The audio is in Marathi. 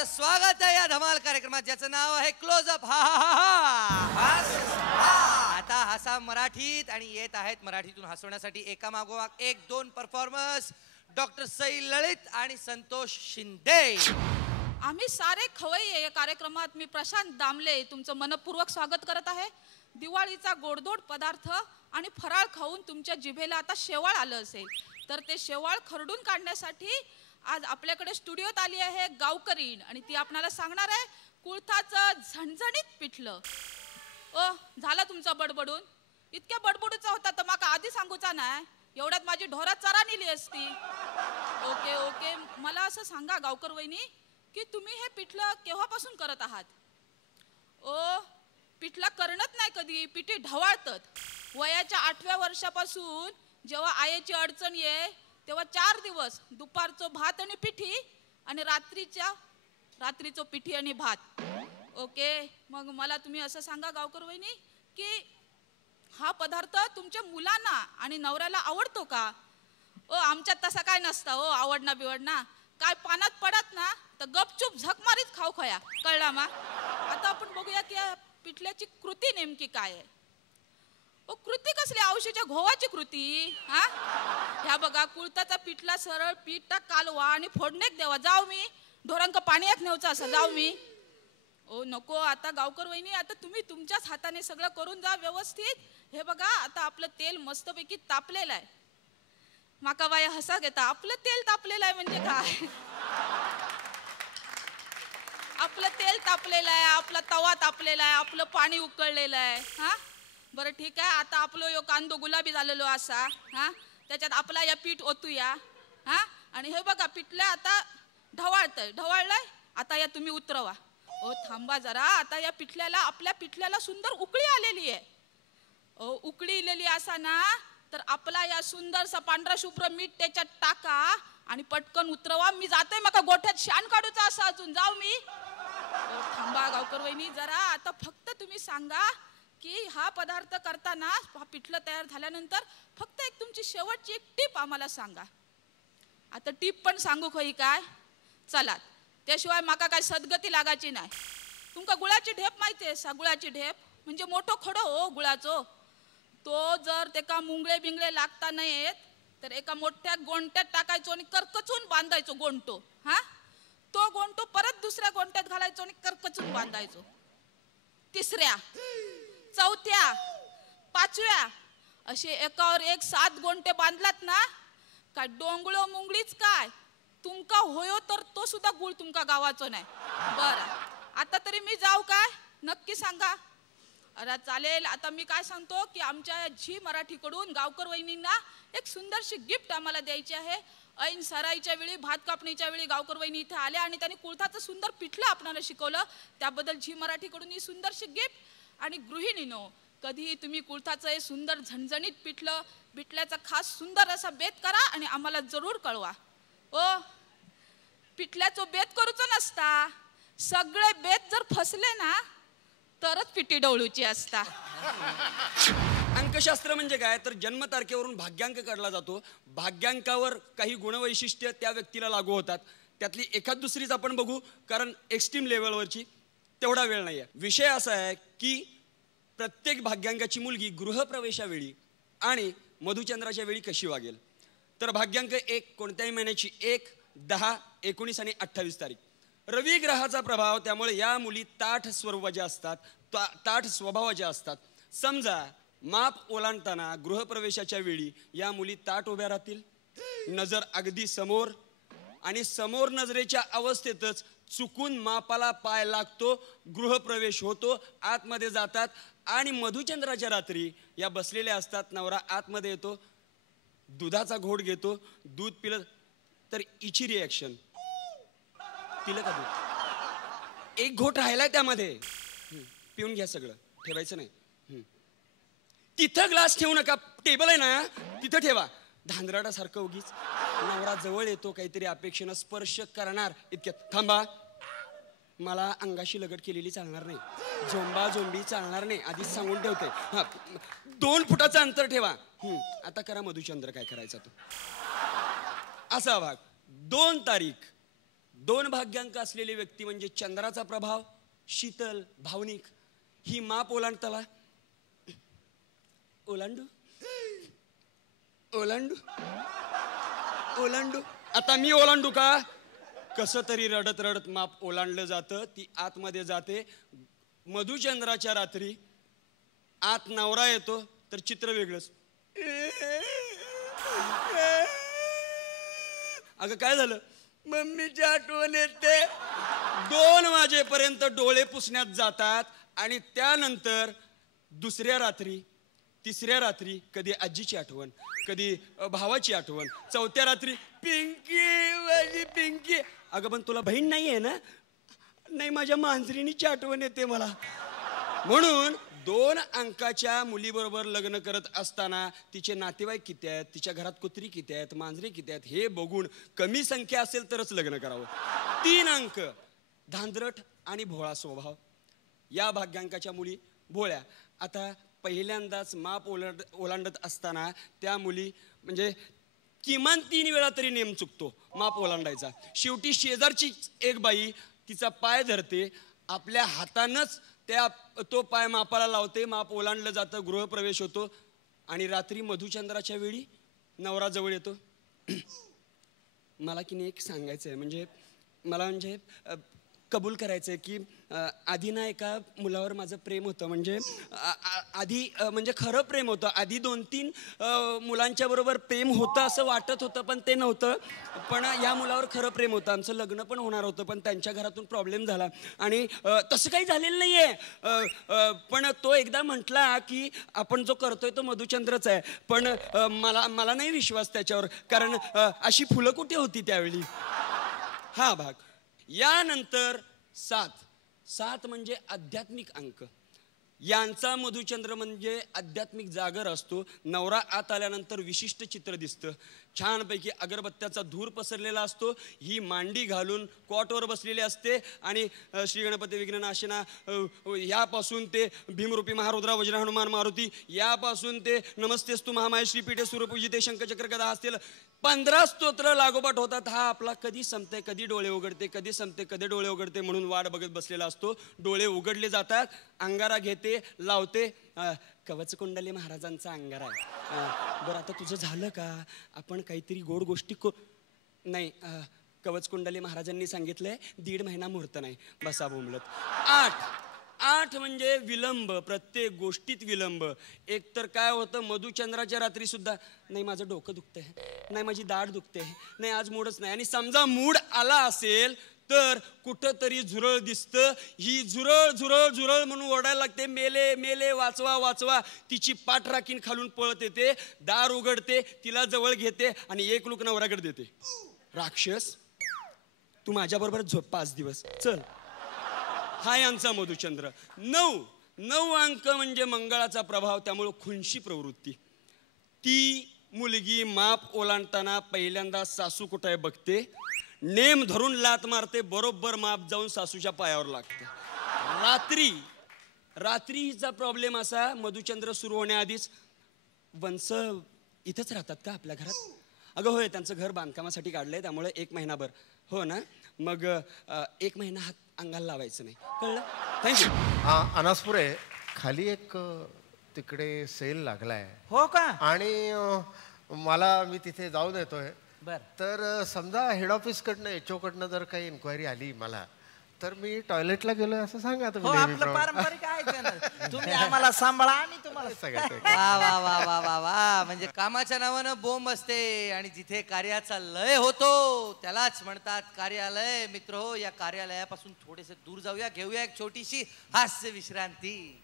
तुमचं स्वागत आहे या धमाल कार्यक्रमात ज्याचं नाव आहे क्लोजअप. हा हा हा. आता हसा मराठीत आणि येत आहेत मराठीतून हसवण्यासाठी एका मागोमाग एक दोन परफॉर्मर्स. डॉक्टर सई ललित आणि संतोष शिंदे. आम्ही सारे खवय्ये या कार्यक्रमात मी प्रशांत दामले तुमचं मनपूर्वक स्वागत करत आहे. दिवाळीचा गोडधोड पदार्थ आणि फराळ खाऊन तुमच्या जिभेला आता शेवाळ आलं असेल तर ते शेवाळ खरडून काढण्यासाठी आज आपल्याकडे स्टुडिओत आली आहे गावकरीण आणि ती आपल्याला सांगणार आहे कुळथाचं झणझणीत पिठलं. झाला तुमचा बडबडून. इतक्या बडबडूचा होता तर माका आधी सांगूचा नाही. एवढ्यात माझी ढोरा चरा नेली असती. ओके ओके मला असं सांगा गावकर वहिनी की तुम्ही हे पिठलं केव्हापासून करत आहात? पिठलं करणत नाही कधी, पिठी ढवाळतात. वयाच्या 8व्या वर्षापासून जेव्हा आईची अडचण ये तेव्हा 4 दिवस दुपारचं भात आणि पिठी आणि रात्रीचं पिठी आणि भात. ओके मग मला तुम्ही असं सांगा गावकर वहिनी की हा पदार्थ तुमच्या मुलांना आणि नवऱ्याला आवडतो का? आमच्यात तसा काय नसतं आवडना बिवडना. काय पानात पडत ना तर गपचूप झक मारीत खाऊ खया. कळला मा? आता आपण बघूया की पिठल्याची कृती नेमकी काय आहे. कृती कसली? औषधाच्या घोवाची कृती. हा ह्या बघा कुळताचा पिठला सरळ पीठ कालवा आणि फोडणेक देवा. जाऊ मी ढोरांक पाणी एक नेवचा असं जाऊ मी. नको आता गावकर वहिनी आता तुम्ही तुमच्याच हाताने सगळं करून जा व्यवस्थित. हे बघा आता आपलं तेल मस्तपैकी तापलेलं आहे. माका बाय हसा घेता. आपलं तेल तापलेलं आहे म्हणजे काय? आपलं तेल तापलेलं आहे, आपला तवा तापलेला आहे, आपलं पाणी उकळलेलं आहे. हा बरं ठीक आहे. आता आपलं यो कांदो गुलाबी झालेलो असा. हा त्याच्यात आपला या पीठ ओतूया. हा आणि हे बघा पिठलं आता ढवळलंय. आता या तुम्ही उतरवा. थांबा जरा. आता या पिठल्याला आपल्या पिठल्याला सुंदर उकळी आलेली आहे. उकळी इलेली असा ना तर आपला या सुंदरसा पांढरा शुभ्र मीठ त्याच्यात टाका आणि पटकन उतरवा. मी जाते मका गोठ्यात शान काढूचा असं अजून जाऊ मी. थांबा गावकर वहिनी जरा. आता फक्त तुम्ही सांगा की हा पदार्थ करताना हा पिठलं तयार झाल्यानंतर फक्त एक तुमची शेवटची एक टीप आम्हाला सांगा. आता टीप पण सांगू खई काय? चला त्याशिवाय माका काय सदगती लागायची नाही. तुमका गुळाची ढेप माहिती आहे सा? गुळाची ढेप म्हणजे मोठो खडो गुळाचो. तो जर तेका मुंगळे बिंगळे लागता नाही येत तर एका मोठ्या गोंट्यात टाकायचो आणि करकचून बांधायचो गोंटो. हा तो गोंटो परत दुसऱ्या गोंट्यात घालायचो आणि करकचून बांधायचो. 3ऱ्या 4थ्या 5व्या असे एकावर एक 7 गोंटे बांधलात ना काय डोंगळो मुंगळीच काय तुमका होयो तर तो सुद्धा गुळ तुमका गावाचो नाही. बरं आता तरी मी जाऊ काय? नक्की सांगा. अरे चालेल. आता मी काय सांगतो की आमच्या झी मराठीकडून गावकर वहिनींना एक सुंदरशी गिफ्ट आम्हाला द्यायची आहे. ऐन सराईच्या वेळी भात कापणीच्या वेळी गावकर वहिनी इथे आल्या आणि त्यांनी कुळथाचं सुंदर पिठलं आपणाला शिकवलं. त्याबद्दल झी मराठीकडून ही सुंदरशी गिफ्ट. आणि गृहिणीनो कधीही तुम्ही कुळथाचं हे सुंदर झणझणीत पिठल्याचा खास सुंदर असा बेत करा आणि आम्हाला जरूर कळवा. पिठल्याचो बेत करूच नसता. सगळे बेत जर फसले ना तरच पिठी डवळूची असता. अंकशास्त्र म्हणजे काय तर जन्मतारखेवरून भाग्यांक काढला जातो. भाग्यांकावर काही गुणवैशिष्ट्य त्या व्यक्तीला लागू होतात. त्यातली एखाद दुसरीच आपण बघू कारण एक्स्ट्रीम लेवलवरची तेवढा वेळ नाही आहे. विषय असा आहे की प्रत्येक भाग्यांकाची मुलगी गृहप्रवेशावेळी आणि मधुचंद्राच्या वेळी कशी वागेल. तर भाग्यांक 1 कोणत्याही महिन्याची 1, 10, 19 आणि 28 तारीख. रवी ग्रहाचा प्रभाव त्यामुळे या मुली ताठ स्वरूपाच्या असतात, ताठ स्वभावाच्या असतात. समजा माप ओलांडताना गृहप्रवेशाच्या वेळी या मुली ताठ उभ्या राहतील, नजर अगदी समोर आणि समोर नजरेच्या अवस्थेतच चुकून मापाला पाय लागतो, गृहप्रवेश होतो, आतमध्ये जातात आणि मधुचंद्राच्या रात्री या बसलेल्या असतात. नवरा आतमध्ये येतो, दुधाचा घोट घेतो, दूध पिलं तर हिची रिॲक्शन पिलं का दूध? एक घोट राहिलाय त्यामध्ये, पिऊन घ्या सगळं, ठेवायचं नाही. तिथं ग्लास ठेवू नका, टेबल आहे ना तिथं ठेवा. धांदराटासारखं उगीच नवरा जवळ येतो काहीतरी अपेक्षेनं स्पर्श करणार इतक्यात थांबा. मला अंगाशी लगट केलेली चालणार नाही, झोंबा झोंबी चालणार नाही, आधीच सांगून ठेवते. 2 फुटाचं अंतर ठेवा. आता करा मधुचंद्र काय करायचा तो. असा भाग. 2 तारीख 2 भाग्यांक असलेली व्यक्ती म्हणजे चंद्राचा प्रभाव, शीतल, भावनिक. ही माप ओलांडताला ओलांडू ओलांडू ओलांडू आता मी ओलांडू का? कसं तरी रडत रडत माप ओलांडलं जातं. ती आतमध्ये जाते. मधुचंद्राच्या रात्री आत नवरा येतो तर चित्र वेगळंच. अगं काय झालं? मम्मीची आठवण येते. 2 वाजेपर्यंत डोळे पुसण्यात जातात आणि त्यानंतर दुसऱ्या रात्री, तिसऱ्या रात्री कधी आजीची आठवण, कधी भावाची आठवण, चौथ्या रात्री पिंकी, माझी पिंकी. अगं पण तुला बहीण नाहीये ना? नाही, माझ्या मांजरीनीची आठवण येते मला. म्हणून 2 अंकाच्या मुलीबरोबर लग्न करत असताना तिचे नातेवाईक किती आहेत, तिच्या घरात कुत्री किती आहेत, मांजरे किती आहेत हे बघून कमी संख्या असेल तरच लग्न करावं. 3 अंक धांदरट आणि भोळा स्वभाव. या भाग्यांकाच्या मुली भोळ्या. आता पहिल्यांदाच माप ओलांडत असताना त्या मुली म्हणजे किमान 3 वेळा तरी नेम चुकतो माप ओलांडायचा. शेवटी शेजारची एक बाई तिचा पाय धरते, आपल्या हातानंच तो पाय मापाला लावते. माप ओलांडलं जातं, गृहप्रवेश होतो आणि रात्री मधुचंद्राच्या वेळी नवरा जवळ येतो. मला की नाही एक सांगायचं आहे, म्हणजे मला म्हणजे कबूल करायचं आहे की आधी ना एका मुलावर माझं प्रेम होतं. म्हणजे आधी म्हणजे खरं प्रेम होतं. आधी 2-3 मुलांच्या बरोबर प्रेम होतं असं वाटत होतं, पण ते नव्हतं. पण या मुलावर खरं प्रेम होतं. आमचं लग्न पण होणार होतं, पण त्यांच्या घरातून प्रॉब्लेम झाला आणि तसं काही झालेलं नाही आहे. पण तो एकदा म्हटला की आपण जो करतोय तो मधुचंद्रच आहे. पण मला नाही विश्वास त्याच्यावर, कारण अशी फुलं कुठे होती त्यावेळी. हा भाग. यानंतर 7 म्हणजे आध्यात्मिक अंक. यांचा मधुचंद्र म्हणजे आध्यात्मिक जागर असतो. नवरा आत आल्यानंतर विशिष्ट चित्र दिसतं. छानपैकी अगरबत्त्याचा धूर पसरलेला असतो. ही मांडी घालून कॉटवर बसलेली असते आणि श्री गणपती विघ्ननाशिना यापासून ते भीमरूपी महारुद्रा वज्र हनुमान मारुती, यापासून ते नमस्तेस्तु महामाय श्रीपीठे सूर्यपूजिते शंखचक्र गदा असतील 15 स्तोत्र लागोपाठ होतात. हा आपला कधी संपते, कधी डोळे उघडते, कधी संपते, कधी डोळे उघडते म्हणून वाट बघत बसलेला असतो. डोळे उघडले जातात, अंगारा घेते, लावते. कवच कुंडली महाराजांचा अंगारा आहे. बरं आता तुझं झालं का? आपण काहीतरी गोड गोष्टी नाही. कवच कुंडली महाराजांनी सांगितलंय 1.5 महिना मुहूर्त नाही. बसा बोंबलत. 8 म्हणजे विलंब. प्रत्येक गोष्टीत विलंब. एक तर काय होतं, मधुचंद्राच्या रात्री सुद्धा नाही माझं डोकं दुखतंय, नाही माझी दाढ दुखते, नाही आज मूडच नाही. आणि समजा मूड आला असेल तर कुठंतरी झुरळ दिसतं. ही झुरळ झुरळ झुरळ म्हणून ओरडायला लागते, मेले मेले वाचवा वाचवा. तिची पाठ राखीन खालून पळत येते, दार उघडते, तिला जवळ घेते आणि एक लूक नवऱ्याकडे देते. राक्षस, तू माझ्याबरोबर झोप 5 दिवस चल. हा यांचा मधुचंद्र. 9 अंक म्हणजे मंगळाचा प्रभाव, त्यामुळे खुनशी प्रवृत्ती. ती मुलगी माप ओलांडताना पहिल्यांदा सासू कुठे बघते, नेम धरून लात मारते, बरोबर माप जाऊन सासूच्या पायावर लागते. रात्री हिचा प्रॉब्लेम असा, मधुचंद्र सुरू होण्याआधीच वंश इथंच राहतात का आपल्या घरात? अगं होय, त्यांचं घर बांधकामासाठी काढलंय, त्यामुळे 1 महिनाभर. हो ना, मग 1 महिना हात अंगाला लावायचं नाही, कळलं? थँक्यू. अनासपुरे खाली एक तिकडे सेल लागलाय. हो का? आणि मी तिथे जाऊन येतोय. तर समजा हेड ऑफिस कडनं HO कडनं जर काही इन्क्वायरी आली मला, तर मी टॉयलेटला गेलोय असं सांगा हो, आपलं पारंपरिक आहे ना. तुम्ही आम्हाला सांभाळा आणि तुम्हाला सगळं. वा वा वा वा वा वा. म्हणजे कामाच्या नावानं बोंब असते आणि जिथे कार्याचा लय होतो त्यालाच म्हणतात कार्यालय. मित्र हो, या कार्यालयापासून थोडेसे दूर जाऊया, घेऊया एक छोटीशी हास्य विश्रांती.